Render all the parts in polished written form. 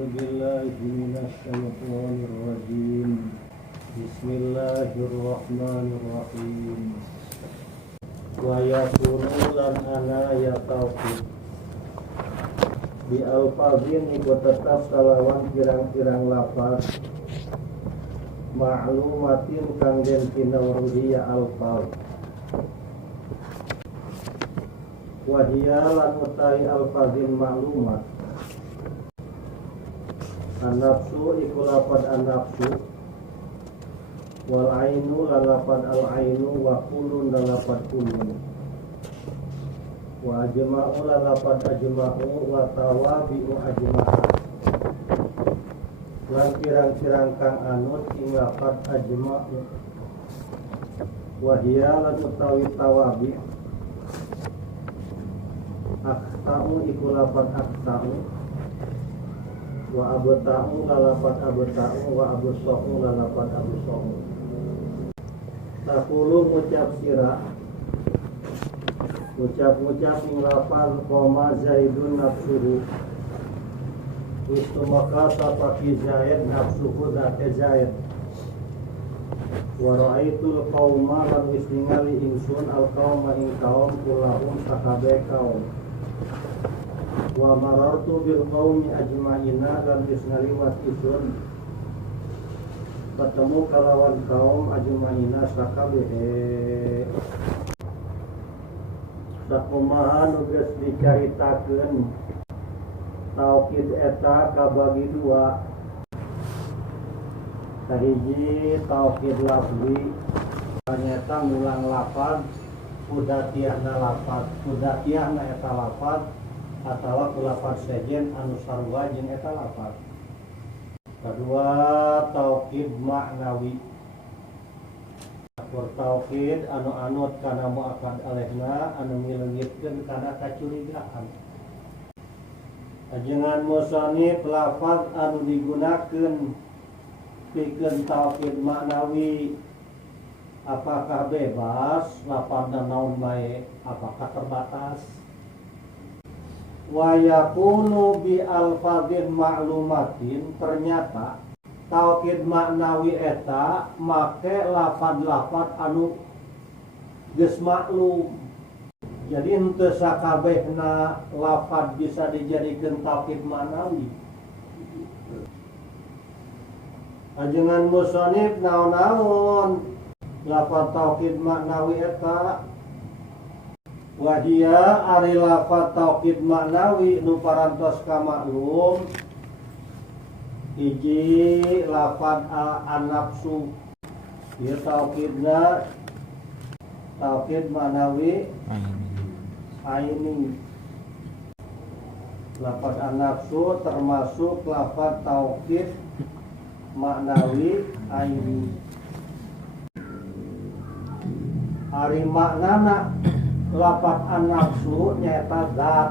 A'udzu billahi minasyaitonir rajim. Bismillahirrahmanirrahim. Wa yakunu lan ana ya tauhid bi alfazin iku tetap kalawan pirang-pirang lafaz ma'lumatin kang den tinawruhi ya alfaz wa hiya lan utawi alfazin ma'lumat an-nafsu iku lafaz an-nafsu wal ainu lan lafaz al ainu wa kulun lan lafaz kulun wa ajma'u lan lafaz ajma'u wa tawabi'u ajma'u lan pirang-pirang kang anut ing lafaz ajma'u wa hiya lan utawi tawabi akhta'u iku lafaz akhta'u wa abta'u lan lafaz abta'u wa absa'u lan lafaz absa'u. Takulu ngucap sira ngucap ing lafaz qoma zaidun nafsuhu istumaka sapaki zaid nafsuhu dake zaid wa ra'aitul qauma lan wis ningali ingsun al qauma ing kaum kulahum sakabe kaum wa marartu bil qaumi ajma'ina dan wis ngaliwat ingsun ketemu kalawan kaum ajma'ina sakabehe sakumaha nugas dicaritakeun tauhid eta kabagi dua. Kahiji tauhid lafzi ternyata ngulang lafaz udatiahna lafaz udatiahna eta lafaz atawa ku lafaz sejen anu sarua jeung eta lafaz. Kedua tauhid maknawi akur tauhid anu anut kana muakad alehna anu mileungitkeun kana kacurigaan. Ajengan musannif lafaz anu digunakeun pikeun tauhid maknawi apakah bebas lafazna naon bae apakah terbatas. Wa yakunu bi alfadhin ma'lumatin ternyata tauhid maknawi eta make lafaz-lafaz anu geus maklum. Jadi henteu sakabehna lafaz bisa dijadikeun tauhid maknawi. Ajengan musannif naon-naon lafaz tauhid maknawi eta wadiya ari lafaz tauhid maknawi nu parantos ka maklum hiji lafaz an-nafsu ieu tauhidna tauhid maknawi aini. Lafaz an-nafsu termasuk lafaz tauhid maknawi aini. Ari maknana lafaz an-nafsu nyaeta zat.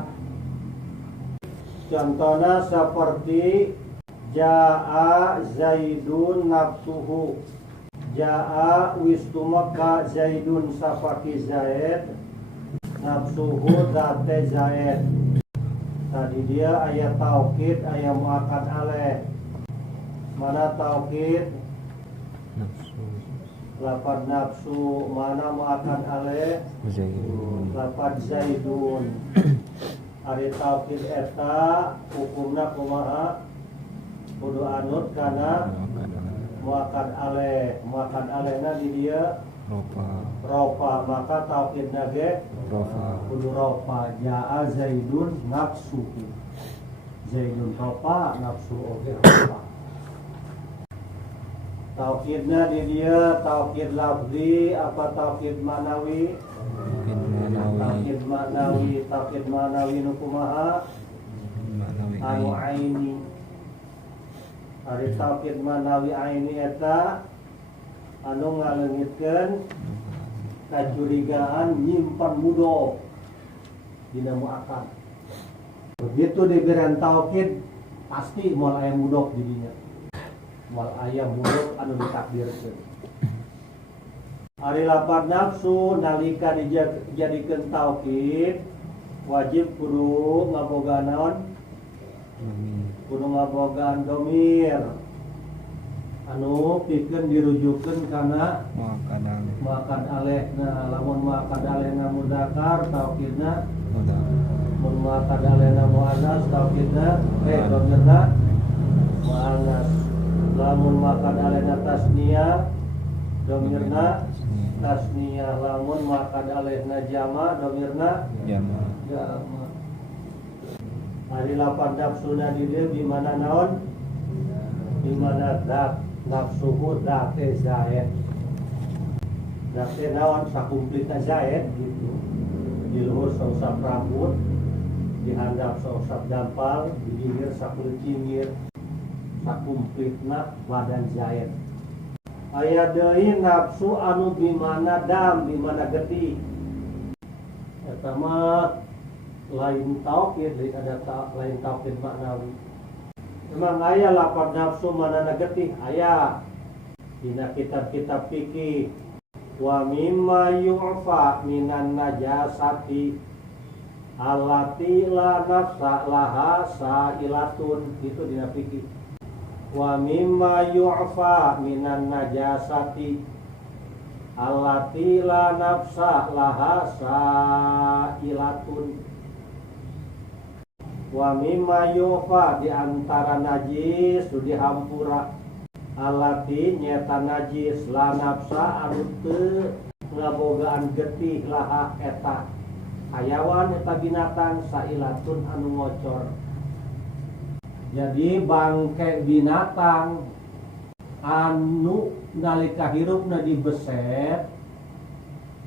Contohna seperti jaa zaidun nafsuhu. Jaa wistumaka zaidun sapaki zaid nafsuhu zate zaid. Tadi dia ayat tauhid ayat muakad aleh. Mana tauhid lafaz nafsu, mana muakad aleh lafaz zaidun. Ari tauhid eta hukumna kumaha kudu anut kana muakad aleh. Muakad alehna di dia rofa, maka tauhidna ge kudu rofa. Jaa zaidun nafsuhu. Zaidun rofa, nafsu oge rofa. Tauhidna di dia tauhid lafzi apa tauhid manawi? Tauhid manawi. Tauhid manawi nu kumaha? Anu aini. Ari tauhid manawi aini eta anu ngaleungitkeun kacurigaan nyimpan mudhof dina muakad. Begitu diberian tauhid pasti moal aya mudhof di dinya. Moal aya mudhof anu ditakdirkeun. Ari lafaz nafsu nalika dijadikeun tauhid wajib kudu ngaboga naon? kudu ngabogaan domir anu pikeun dirujukeun kana muakkad aleh. Nah lamun muakkad alehna mudzakkar taukidna mun muakkad alehna muannas taukidna domirna muannas. Lamun muakkad alehna tasniyah domirna tasniyah. Lamun muakkad alehna jama domirna jama. Hari lapan nafsuna di dieu di mana naon? Di mana dak nafsuhu dake zaid. Dake naon sakumplitna zaid gitu. Di luhur sausap rambut, di handap sausap dampal, di bibir sakulit cingir, sakumplitna badan zaid. Aya deui nafsu anu bimana dam, bimana getih. Eta mah lain taukid, lain taukid maknawi. Memang aya lapar nafsu mana getih, aya dina kitab-kitab fikih. Wa mimma yu'fa minan najasati allati la nafsa laha sa'ilatun, itu dina fikih. Wa mimma yu'fa minan najasati allati la nafsa laha sa'ilatun. Wa mimma yufa di antara najis tu dihampura alati nyata najis la nafsa anu teu ngabogaan getih laha eta hayawan eta binatang sailatun anu ngocor. Jadi bangke binatang anu nalika hirupna dibeset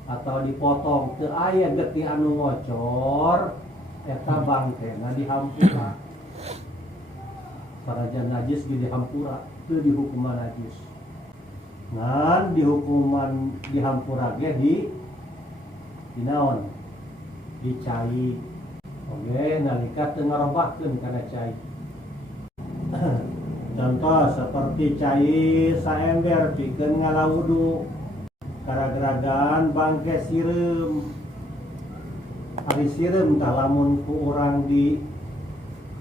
atau dipotong teu aya getih anu ngocor eta bangkena dihampura. Parajan najis ge dihampura teu dihukuman najis. Ngan dihukuman dihampura ge di naon? Dicai. Oke, nalika teu ngarobahkeun kana cai. Contoh seperti cai saember pikeun ngalawudu. Gara-garagan bangke sireum. Ari sireum tah lamun ku urang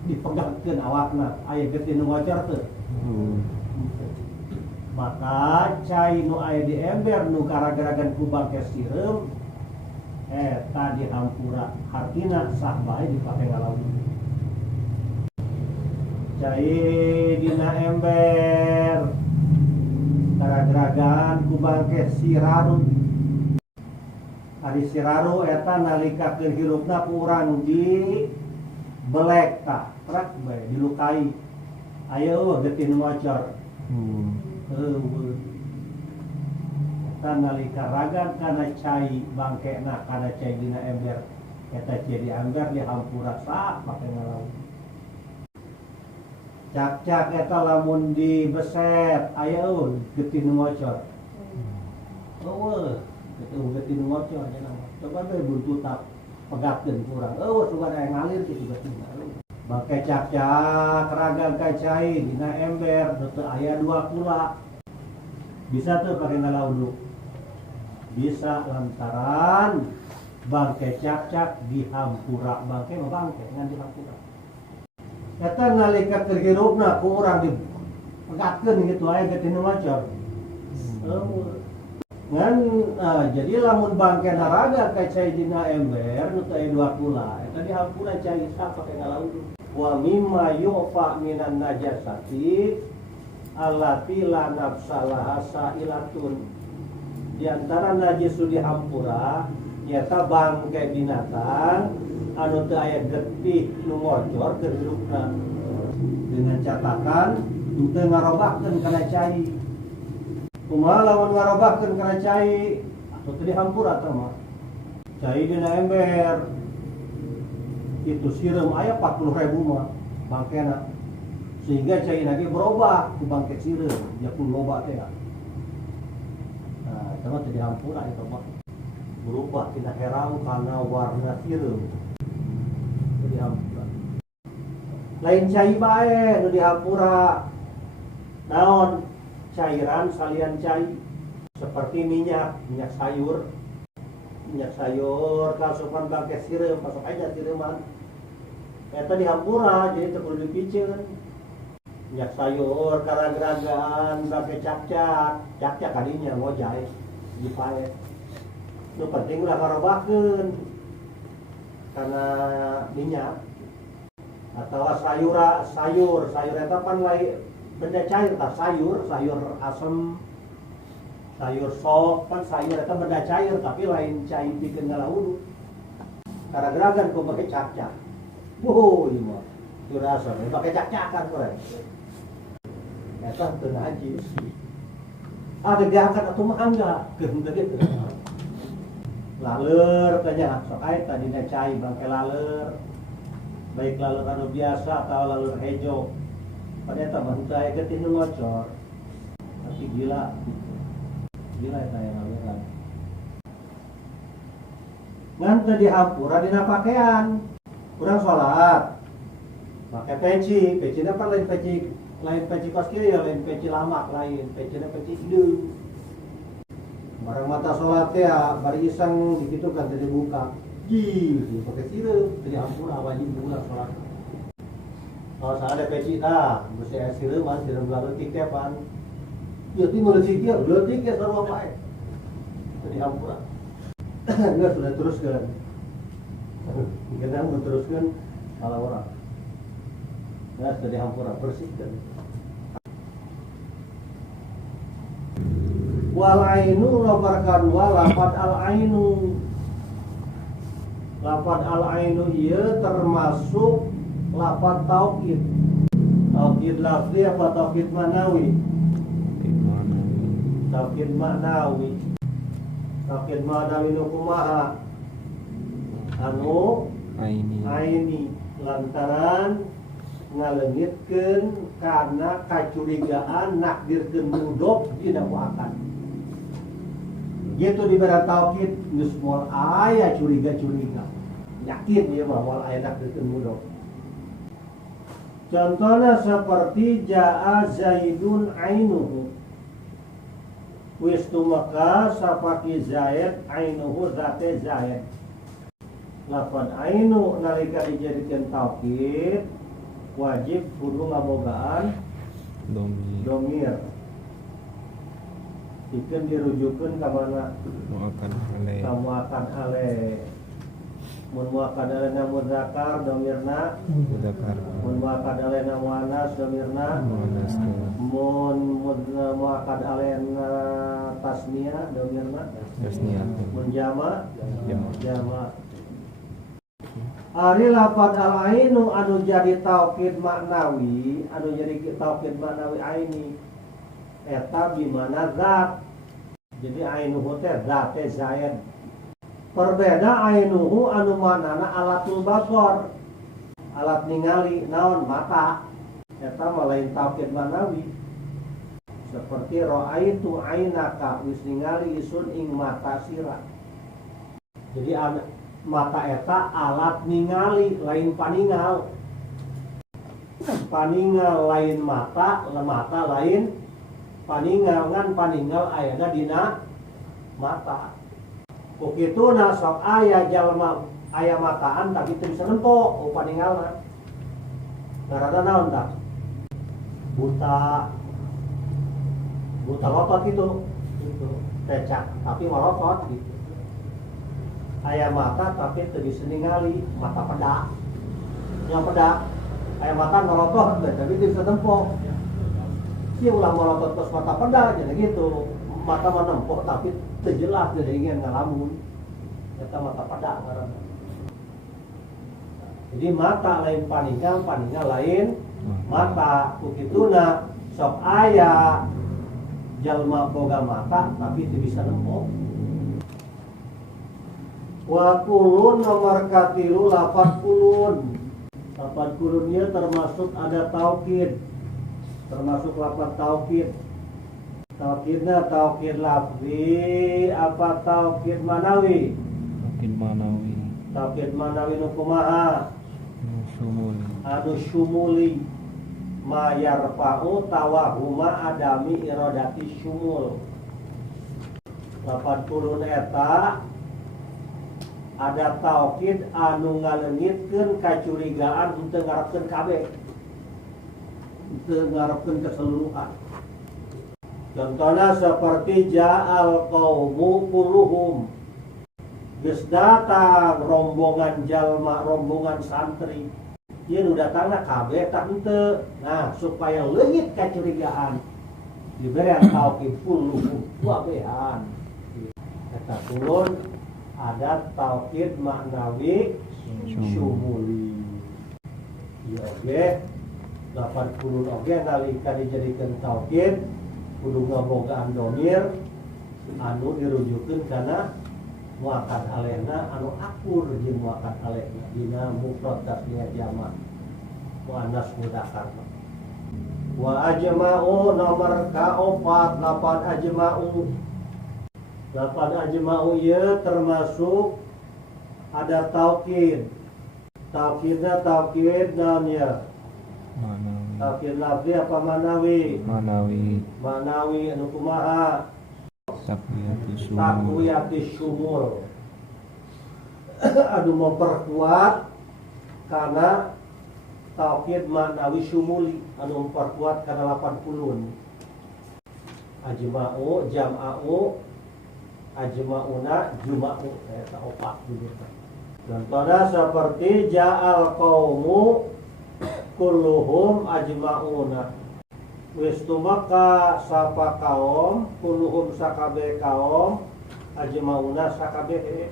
dipegangkeun awakna aya getih nu ngocor teu. Maka cai nu aya di ember nu gara-garagan ku bangke sireum eta dihampura, artina sah bae dipake ngalawudu. Cai dina ember gara-garagan ku bangke siraru. Ari siraru eta nalika kehirupna ku urang di belek tah, prak bae dilukai. Aya getih nu ngocor. Eta nalika ragad kana cai bangkena kana cai dina ember. Eta cai di ember dihampura sah pake ngalawu. Cak-cak eta lamun dibeset aya getih nu ngocor. Getih nu ngocor cenah mah. Coba teh buntutak pegatkeun kurang. Sugan aya ngalir kitu getihna. Bangke cak-cak ragad ka cai dina ember teu aya dua kula. Bisa teu pake ngalawudu? Bisa lantaran bangke cak-cak dihampura. Bangke mah bangke ngan dihampura. Eta nalika terhirupna ku urang dipegatkeun kitu aya getih nu ngocor. Ngan jadi lamun bangke naraga ka cai dina ember nu teu aya dua kula eta dihampura cai sah pake ngalawudu. Wa mimma yufa minan najasati allati la nafsa laha sa'ilatun. Di antara najis nu dihampura nyata bangke binatang anu teu aya getih nu ngocor keur hirupna. Dengan catatan teu ngarobahkeun kana cai. Kumaha lamun ngarobahkeun kana cai atuh teu dihampura tah mah. Cai dina ember itu sireum aya 40.000 mah bangkena. Sehingga cai lagi berubah ku bangke sireum, ya pun loba teh. Nah, eta mah teu dihampura eta mah. Berubah tina herang kana warna sireum. Teu dihampura. Lain cai bae nu dihampura. Naon? Cairan salian cai seperti minyak sayur kasupan bangke sireum pasok aja sireuman eta dihampura jadi teu kudu dipiceun nyak sayur karena geragaan pakai cak-cak kadinya ngojai dipae nu penting ulah ngarobakeun karena minyak atau sayur eta pan lain benda cair tah sayur asem sayur sop kan sayur eta benda cair tapi lain cair pikeun ngalahudu karena geragan ku pakai cak-cak ieu mah teu rasa pakai cak-cakan kurang eta teu najis ada diangkat atau mah enggak keundeun gitu laler tanya sok aya tadi cai bangke laler baik laler anu biasa atau laler hejo pada eta mah teu aya getih nu ngocor tapi gila eta yang laler ngan teu dihampura dina pakaian urang salat pakai peci na pan lain peci kos kieu ya lain peci lamak lain pecina peci hideung barang mata sholat ya bari iseng dikitu kan tadi buka pakai sirup jadi hampura wajib bulan sholat kalau ada peci mesti ada sirup lalu tikepan ya ti mulai sikir udah tiket sarua pae jadi hampura enggak sudah teruskan kita mau teruskan kalau orang enggak sudah hampura bersihkan wal ainu nomor kedua lafad al ainu ieu termasuk lafad taukid lafzi apa taukid manawi nu kumaha anu aini lantaran ngaleungitkeun karena kacurigaan nakdirkeun mudhof dina akan gitu diberi taukid geus moal aya curiga yakin ieu mah moal aya nakdirkeun mudhof contohna seperti jaa zaidun ainuhu wis tumeka sapaki zaid ainuhu zate zaid lafad ainu nalika dijadikeun taukid wajib kudu ngabogaan domir ikeun dirujukeun ka mana muakan ale mun muakan alena mudzakar domirna mudzakar mun muakan alena muannas domirna muannas mun muakan alena tasniah domirna tasniah mun jama ari lafad al ainu anu jadi taukid maknawi aini eta bimana zat jadi ainuhu teh zate zaid perbeda ainuhu anu manana alatul basar alat ningali naon mata eta mah lain taukid manawi seperti ra'aitu ainaka wis ningali isun ing mata sira jadi mata eta alat ningali lain paningal lain mata lain paningal ngan paningal ayana dina mata kukituna sok aya jalma aya mataan tapi teu bisa nempo paningalna karana naon tah buta lotot itu tecak tapi melotot gitu aya mata tapi teu bisa ningali mata pedak yang pedak aya mata melotot tapi teu bisa nempo dia ulah melotot terus mata pedak jadi gitu mata menempuh tapi terjelas jadi ingin ngalamun eta mata pedak karena jadi mata lain paningal lain mata kukituna sok aya jalma boga mata tapi teu bisa nempuh wa kulun nomor katilu lafad kulun ieu termasuk ada taukid termasuk lafaz taukid taukidna taukid lafzi apa taukid manawi taukid manawi nu kumaha anu syumuli ma yarfa'u tawahuma adami iradati syumul lafaz kulun eta ada taukid anu ngaleungitkeun kacurigaan henteu ngarepkeun kabeh ngarepkeun keseluruhan. Contohnya seperti ja'al qaumu kulluhum, geus datang rombongan jalma, rombongan santri. Ieu nu datangna kabeh tak henteu. Nah, supaya leungit kacurigaan diberian tauhid kulluhum wabehan. Eta turun ada tauhid maknawi syumuli. Ieu oge 80 oge nalika dijadikeun tauhid kudu ngabogaan domir anu dirujukeun kana muakkad alehna anu akur jeung muakkad alehna dina mufrad tasniah jamak muannas mudzakkar. Wa ajma'u nomor kaopat lapan ajma'u. Lapan ajma'u ieu termasuk ada taukid. Taukidna taukid naon ya? Manawi. Taukid lafzi apa manawi? Manawi anu kumaha? Taqwiyatis syumul. Anu memperkuat karena taukid manawi syumuli anu memperkuat karena 80. Ajma'u jam'a'u ajma'una juma'u eta opat gitu. Contohnya seperti ja'al qaumu kulluhum ajma'una. Wis tumaka sapa kaum kulluhum sakabeh kaum ajma'una sakabeh.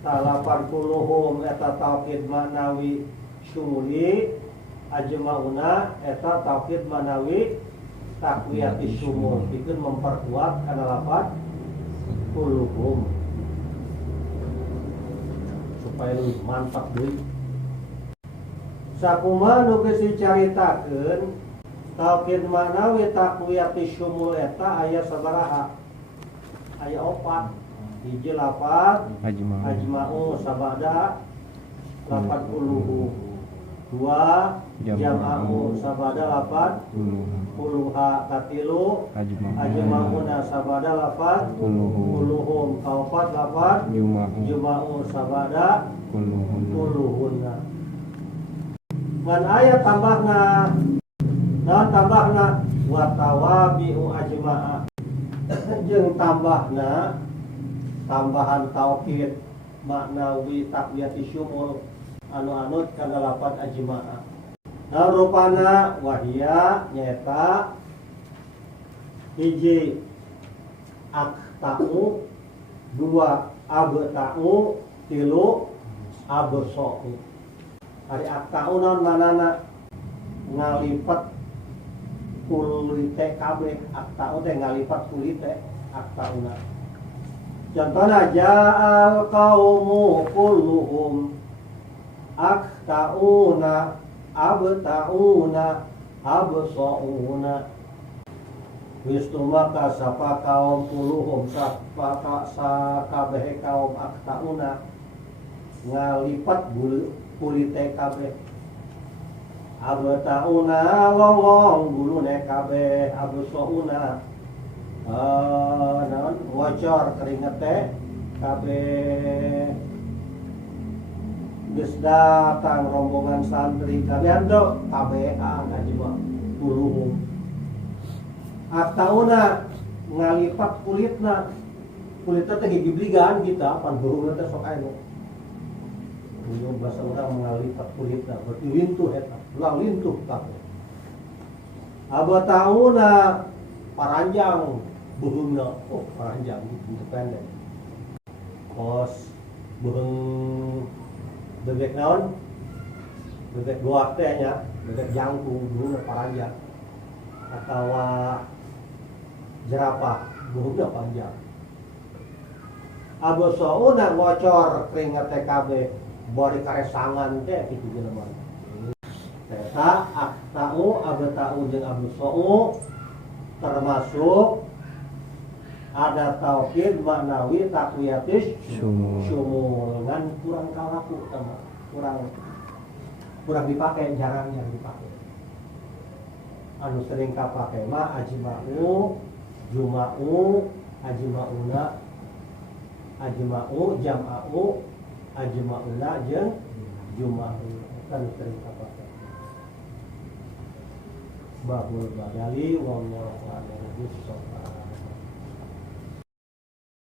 Talapan kulluhum eta taukid manawi syumuli, ajma'una eta taukid manawi taqwiyatis syumul, pikeun memperkuat kana lapan kulluhum supaya lebih mantap deui. Sakumaha nu geus dicaritakeun taukid manawi taqwiyatis syumul eta aya sabaraha? Aya opat. Hiji lapan ajma'u sabada 80. Dua jam'a'u sabada lapan puluha. Katilu ajma'una sabada lapan puluhum. Kaopat lapan juma'u sabada puluhunna. Ngan aya tambahna naon tambahna wa tawabi'u ajma'a. Jeung tambahna tambahan taukid maknawi taqwiyatis syumul anu anut kana lapan ajma'a. Nah rupana wahia nyata hiji akta'u, dua abta'u, tilu absa'u. Ari akta'u naon manana? Ngalipat kulite kabeh. Akta'u teh ngalipat kulite akta'una. Contohna ja'al qaumu kulluhum akta'una abta'una absa'una. Wis tumaka sapa kaum kulluhum sakabeh kaum akta'una ngalipat kulite kabeh. Abta'una lolong bulune kabeh. Absa'una naon wacor keringet teh kabeh. Geus datang rombongan santri kabehan do kabehan ajma kulluhum. Akta'una ngalipat kulitna. Kulitna teh gibligan kita pan burungna teh sok aya. Ini bahasa orang ngalipat kulitna berarti lintuh eta, ulang lintuh kabeh. Abta'una paranjang beuheungna. Oh, paranjang bentuk pendek. Kos beuheung bebek naon? Bebek goak teh nya, bebek jangkung beuheungna paranjang. Atawa jerapah beuheungna panjang. Absa'una ngocor keringet teh kabeh, bari karesangan teh kitu jelema. Eta akta'u, abta'u jeung absa'u termasuk ada taukid maknawi taqwiyatis syumul. Ngan kurang kalaku sama kurang dipakai, jarang yang dipakai. Anu sering kapake mah ajma'u, juma'u, ajma'una, ajma'u, jam'a'u, ajma'una jeung juma'u. Kan sering kapake. babul badali wallahu a'lam.